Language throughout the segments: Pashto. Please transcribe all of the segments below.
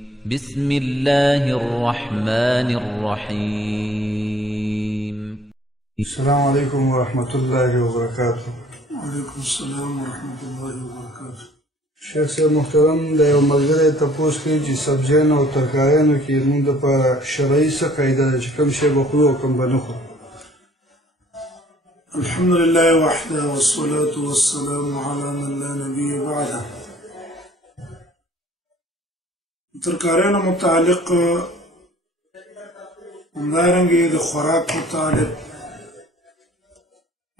بسم الله الرحمن الرحيم. السلام عليكم ورحمة الله وبركاته. وعليكم السلام ورحمة الله وبركاته. شیخ صاحب محترم د یو ملګری تپوس کوي چې سبزیانو او ترکاریانو کې موږ دپاره شرعي څه قاعده ده چې کوم شی به خورو او کوم به نه خورو؟ الحمد لله وحده والصلاة والسلام على من لا نبي بعده. ترکاریانو متعلق همدارنګې د خوراک متعلق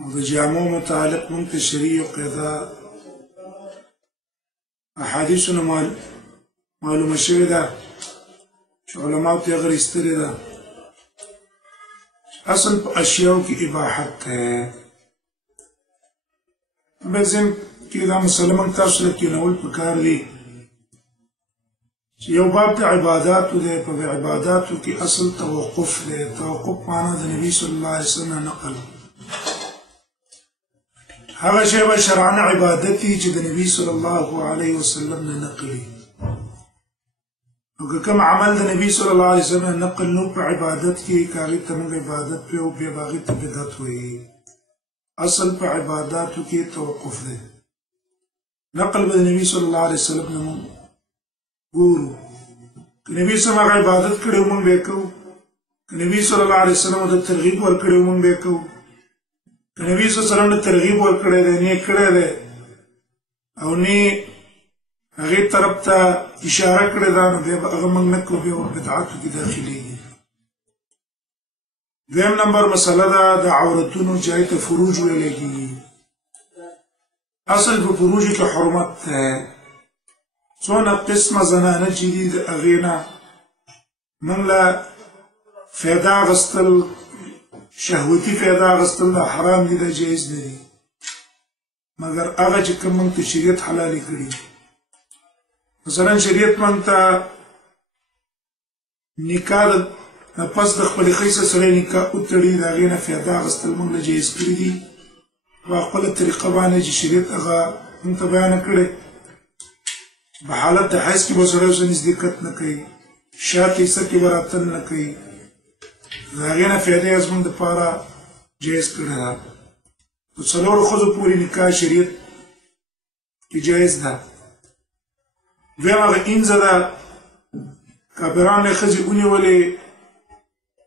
او د جامو متعلق موږ ته شرعي قاعده احادیثونه معلومه شوې ده چې علماو ترې هغه ایستلې ده. اصل په اشیاو کې اباحت دی. بزم کې دا مسله موږ تاسو ته کېنول پکار دي چې یو باب د عباداتو دی. په عباداتو کې اصل توقف دی. توقف معنا د نبي صلی الله علیه وسلم نقل هغه شی به شرعاً عبادت وي چې د نبي صلی الله علیه وسلم نه نقل وي. او که کوم عمل د نبي صلی الله علیه وسلم نه نقل نو په عبادت کې که هغې ته موږ عبادت پرې او بیا به هغې ته بدعت وایي. اصل په عباداتو کې توقف دی. نقل به د نبي صلی الله علیه وسلم نه موږ ګورو. که نبي صلی الله علیه عبادت کړی و موږ به یې کوو. که نبي صلی الله علیه وسلم ته ترغیب ورکړی و موږ به یې کوو. که نبی صلی الله علیه وسلم ته ترغیب ورکړی دی نه یې کړی دی او نه هغې طرف ته اشاره کړې ده نو بیا به هغه موږ نه کوو، بیا به بدعاتو کې داخلېږي. دویم نمبر مسله ده د عورتونو چې هغې ته فروج ویلی کېږي. اصل په فروجو کې حرمت دی. څونه قسمه زنانه چې دي د هغې نه موږ له فایده اخیستل، شهوتي فایده اخیستل دا حرام دي، دا جایز نه دي، مګر هغه چې کوم موږ ته شریعت حلالې کړي. مثلا شریعت موږ ته نکاح نه پس د خپلې ښځې سره سړی نکاح وتړي د هغې نه فایده اخیستل موږ له جایز کړي دي په خپله طریقه باندې چې شریعت هغه موږ ته بیانه کړې. په حالت د حیض کې به سړی ورسره نزدېکت نه کوي، شا کیسه کې به راتل نه کوي. د هغې نه فایده یې زموږ دپاره جایز کړې ده. په څلورو ښځو پورې نکاح شریعت کې جایز ده. دویم هغه انځه ده. کافرانو یې ښځې ونیولې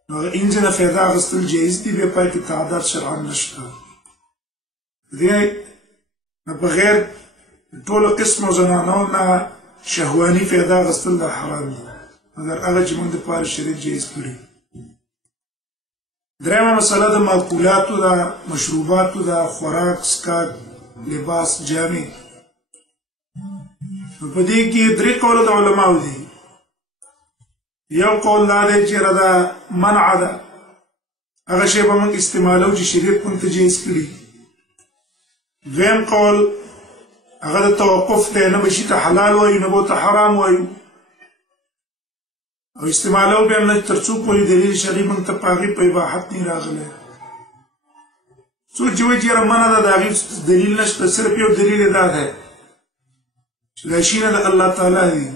نو هغه انځې نه فایده اخیستل جایز دي. بیا پای کې تعداد شرعاً نشته. د دې نه بغیر ټولو قسمو زنانو نه شهواني فایده اخیستل دا حرام دي، مګر هغه چې موږ دپاره شریعت جایز کړي. دریمه مسله د ماکولاتو ده، مشروباتو ده، خوراک، څښاک، لباس، جامې. په دې کې درې قوله د علماو دي. یو قول دا دی چې دا منع ده، هغه شی به موږ استعمالو چې شریعت موږ ته جایز کړي. دویم قول هغه د توقف دی، نه به شي ته حلال وایو نه به ورته حرام وایو او استعمالو به هم نه تر څو پورې دلیل شرعي موږ ته په هغې په اباحت نه راغلی. څوک چې وایي چې یاره منع ده د هغې دلیل نشته، صرف یو دلیل یې دا دی چې دا شیونه د الله تعالی دي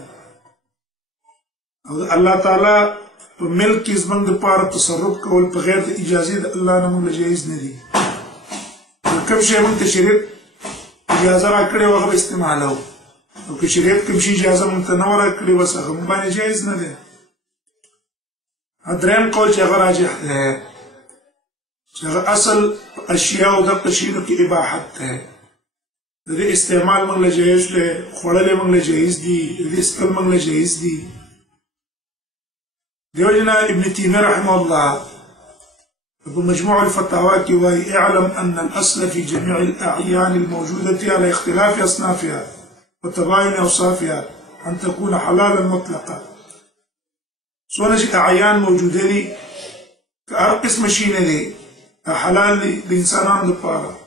او د الله تعالی په ملک کې زموږ دپاره تصرف کول په غیر د اجازې د الله نه موږ له جایز نه دي. کوم شی موږ ته شریعت اجازه راکړې وه هغه به استعمالوو، او که شریعت کوم شي اجازه موږ ته نه وه راکړې بس هغه موږ باندې جایز نه دی. دریم قول چې هغه راجح دی چې هغه اصل په اشیاو دغه شیانو کې اباحت دی. د دې استعمال موږ له جایز دی، خوړل یې موږ له جایز دي، د دې څښل موږ له جایز دي. دیو جنا ابن تیمیه رحمه الله په مجموع الفتاوى کې وایي اعلم ان الاصل في جميع الاعيان الموجوده على اختلاف اصنافها وتباين اوصافها ان تكون حلالا مطلقا. څونه چې اعیان موجوده دي که هر قسمه شي نه دی حلال دي د انسانانو لپاره.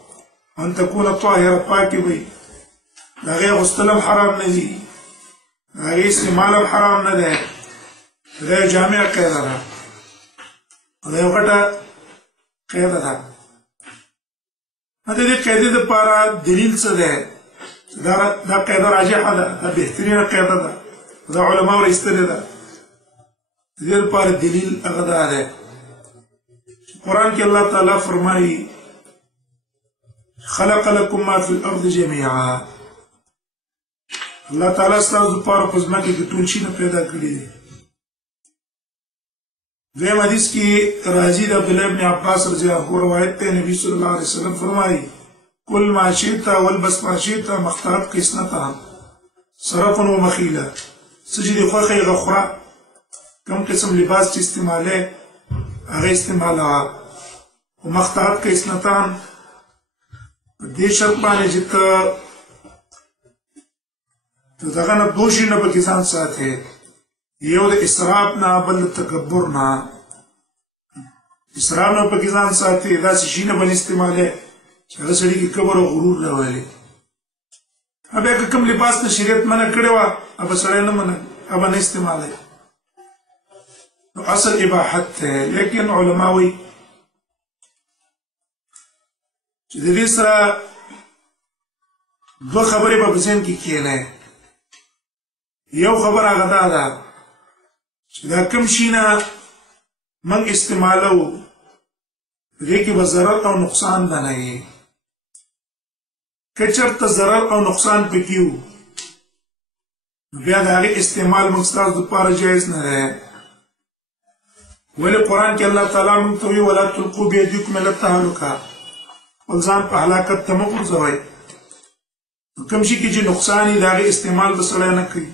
ان تكون طاهره پاکې وي، د هغې اغوستل هم حرام نه دي، د هغې استعمال هم حرام نه دی. دا یو جامع قاعده ده او دا یو غټه قاعده ده. د دې قاعدې دپاره دلیل څه دی؟ دا قاعده راجحه ده، دا بهترینه قاعده ده. دا علماء راایستلې ده. د دې لپاره دلیل هغه دا دی قرآن کې الله تعالی فرمایي خلق لكم ما في الارض جميعا. الله تعالی ستاسو لپاره په ځمکه کې ټول شیونه پیدا کړي دي. دویم حدیث کې راځي د عبدالله ابن عباس رضی الله عنه روایت ته نبی صلی الله علیه وسلم فرمایي کل ما شئت والبس ما شئت مختلط قسمتان صرفا ومخیلا. څه چې دې خوښه یې غوره کوم قسم لباس چې استعماله هغه استعماله ومختلط قسمتان دې شرط باندې چې ته دغه نه دوه شیونه پکې ځان ساتې یو د اسراف نه بل د تکبر نه. اسراف نه پکې ځان ساتې داسې شیونه باندې استعماله چې هغه سړي کې کبر او غرور راولي. بیا که کوم لباس نه شریعت منع کړی وه هغه سړی نه منع هغه نه استعماله نو اصل اباحت دی. لیکن علما وایي چې د دې سره دوه خبرې به په ذهن کې کښېنی. یو خبر هغه دا ده چې دا کوم شیونه موږ استعمالوو په دې کې به ضرر او نقصان به نه وي. که چېرته ضرر او نقصان پکې وو نو بیا د هغې استعمال موږ ستاسو دپاره جایز نه دی. ولې قرآن کې الله تعالی موږ ته وایي ولا تلقوا بیدیکم الی التهلکه خپل ځان په هلاکت ته مه غورځوئ. کوم شي کې چې نقصان وي د هغې استعمال به سړی نه کوي.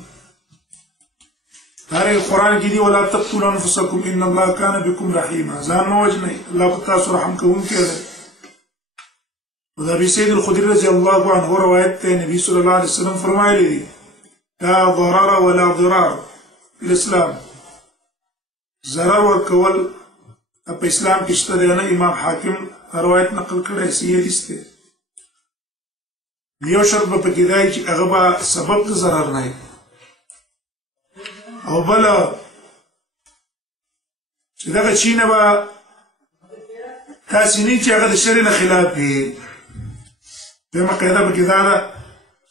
دارنګه قرآن کې دي ولا تقتلوا انفسکم ان الله کان بکم رحیما. ځان مه وژنئ الله په تاسو رحم کوونکی دی. د ابي سعید الخدري رضی الله عنه روایت ته نبی صلی الله علیه وسلم فرمایلی دي لا ضرر ولا ضرار په اسلام. ضرر ورکول په اسلام کې شته دی نه. امام حاکم روایت نقل کړی صحیح حدیث دی. یو شرط به پکې دی چې هغه به سبب د ضرر نه وي او بله چې دغه شي نه به داسې نه چې هغه د شرع نه خلاف وي. دویمه قاعده پکې دا ده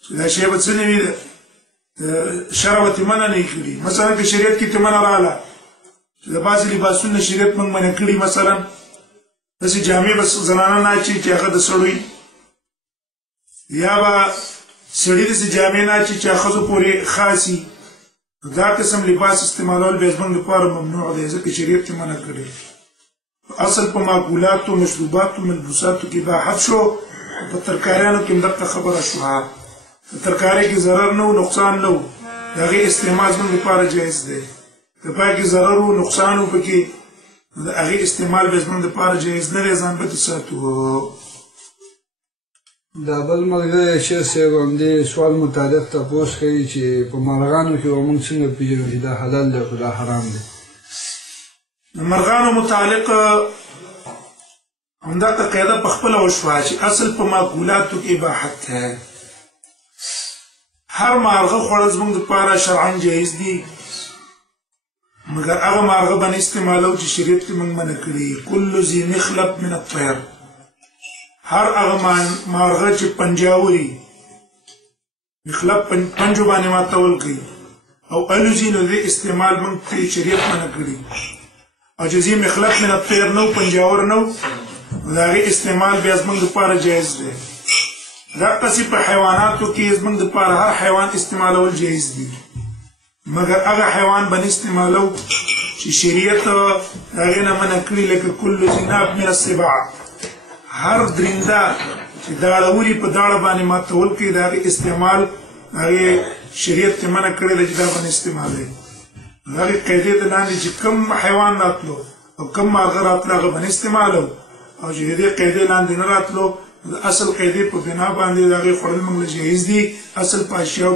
چې دا شی به څه نه وي د شرع به ترې منع نه کړي. مثلا که شریعت کې ترې منع راغله چې د بعضې لباسونه شریعت موږ منع کړي مثلا داسې جامې به زنانه نه اچوي چې هغه د سړو وي یا به سړي داسې جامې نه اچوي چې ښځو پورې خاص وي. دا قسم لباس استعمالول بیا زموږ لپاره ممنوع دی ځکه شریعت یې منع کړی. اصل په معقولاتو مشروباتو ملبوساتو کې اباحت شو. په ترکاریانو کې هم دغه خبره شوه. په ترکاري کې ضرر نه و نقصان نه و د هغې استعمال زموږ لپاره جایز دی. که پای کې ضرر و نقصان و پکې د هغې استعمال بیا زموږ لپاره جایز نه دی. ځان به دې ساتو. دا بل ملګری شیخ صاحب همدې سوال متعلق تپوس کوي چې په مرغانو کې به موږ څنګه پېژنو چې دا حلال دی او دا حرام دی. د مرغانو متعلق همدغه قاعده په خپله وشوه چې اصل په معقولاتو کې اباحت دی. هر مارغه خوړل زموږ دپاره شرعاً جایز دي مګر هغه مارغه باندې استعمالو چې شریعت کې موږ منع کړي. کل ذي مخلب من الطیر هر هغه مارغه چې پنجاوري مخلب پنجو باندې ماتول کوي او الوزي نو دې استعمال موږ ته شریعت منع کړي. او چې ذي مخلب من الطیر نو پنجاور نو د هغې استعمال بیا زموږ دپاره جایز دی. دقسې په حیواناتو کې زموږ دپاره هر حیوان استعمالول جایز دي مګر هغه حیوان باندې استعمالو چې شریعت د هغې نه منع کړي لکه کل ذي ناب من السباع هر درنده چې داړهوري په داړه باندې ماتول کوي د هغې استعمال هغې شریعت ته منع کړی دی چې دا باندې استعمالوي. د هغې قاعدې ته لاندې چې کوم حیوان راتلو او کوم مارغه راتلو هغه باندې استعمالو او چې د دې قاعدې لاندې نه راتلو د اصل قاعدې په بنا باندې د هغې خوړل موږ له جایز دي. اصل په اشیاو